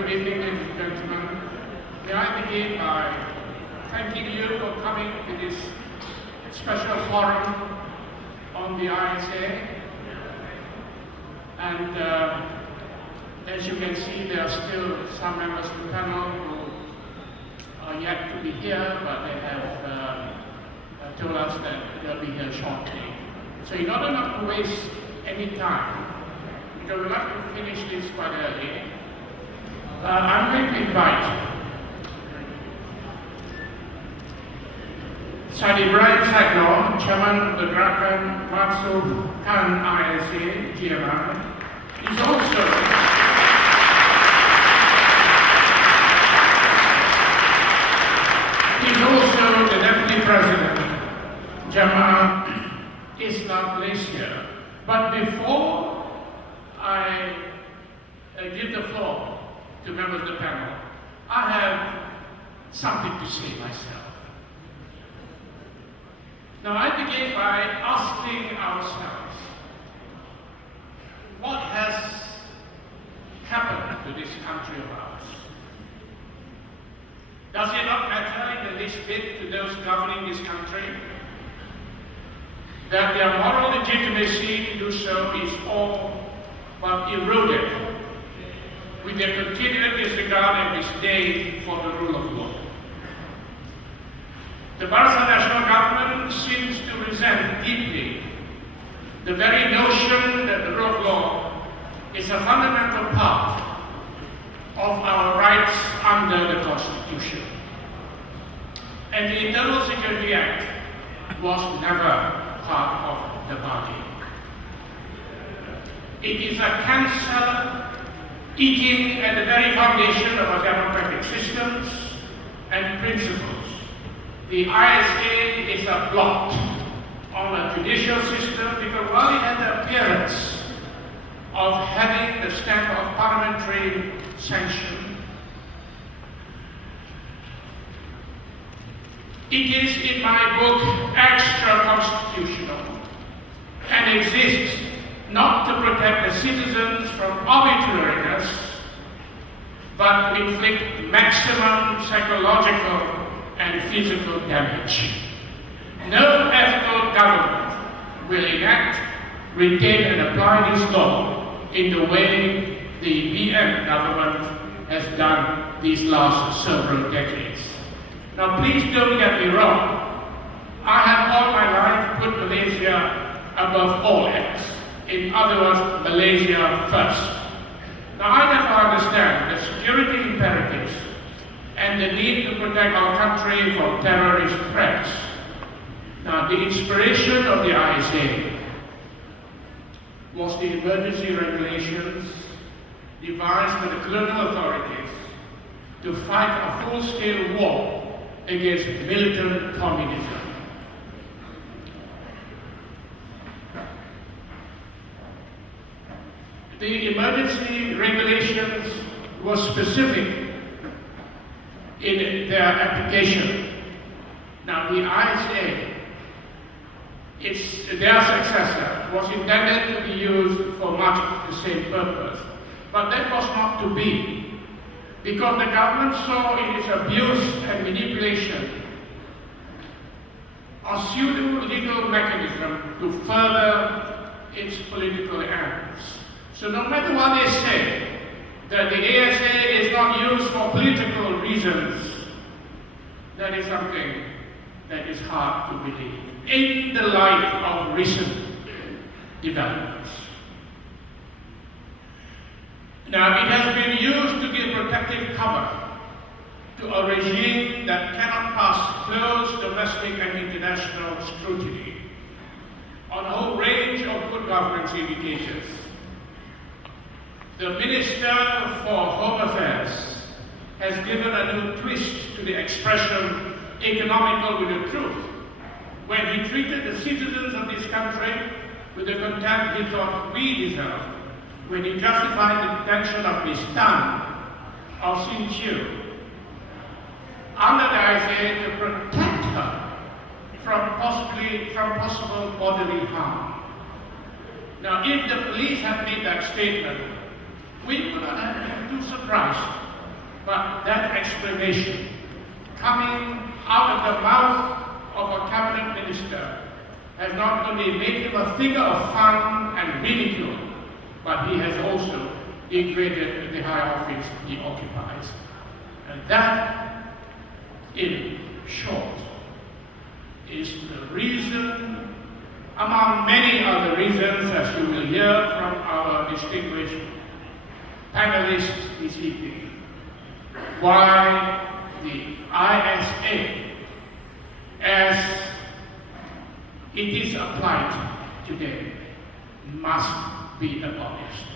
Good evening, ladies and gentlemen. May I begin by thanking you for coming to this special forum on the ISA. And as you can see, there are still some members of the panel who are yet to be here, but they have told us that they'll be here shortly. So in order not to waste any time, because we'd like to finish this quite early, I'm going to invite Syed Ibrahim Sagno, Chairman of the Gerakan Masukkan ISA, GMI. He's also the Deputy President, Jamaah Islam Malaysia. But before I give the floor to members of the panel, I have something to say myself. Now, I begin by asking ourselves, what has happened to this country of ours? Does it not matter in the least bit to those governing this country that their moral legitimacy to do so is all but eroded with their continued disregard and disdain for the rule of law? The Barisan National Government seems to resent deeply the very notion that the rule of law is a fundamental part of our rights under the Constitution. And the Internal Security Act was never part of the bargain. It is a cancer eating at the very foundation of our democratic systems and principles. The ISA is a blot on a judicial system because while it has the appearance of having the stamp of parliamentary sanction, it is, in my book, extra-constitutional and exists not to protect the citizens from arbitrariness, but to inflict maximum psychological and physical damage. No ethical government will enact, retain and apply this law in the way the BN government has done these last several decades. Now please don't get me wrong. I have all my life put Malaysia above all else. In other words, Malaysia first. Now I never understand the security imperatives and the need to protect our country from terrorist threats. Now, the inspiration of the ISA was the emergency regulations devised by the colonial authorities to fight a full-scale war against militant communism. The emergency regulations were specific in their application. Now the ISA, their successor, was intended to be used for much the same purpose. But that was not to be, because the government saw in its abuse and manipulation a pseudo-legal mechanism to further its political ends. So no matter what they say, that the ASA is not used for political reasons, that is something that is hard to believe in the light of recent developments. Now, it has been used to give protective cover to a regime that cannot pass close domestic and international scrutiny on a whole range of good governance indicators. The Minister for Home Affairs has given a new twist to the expression economical with the truth when he treated the citizens of this country with the contempt he thought we deserved when he justified the detention of Ms. Tan of Sin Chiu under the ISA to protect her from possible bodily harm. Now, if the police had made that statement, we would not have been too surprised But that explanation coming out of the mouth of a cabinet minister has not only made him a figure of fun and ridicule, but he has also degraded the high office he occupies. And that, in short, is the reason, among many other reasons, as you will hear from our distinguished panelists this evening, why the ISA, as it is applied today, must be abolished.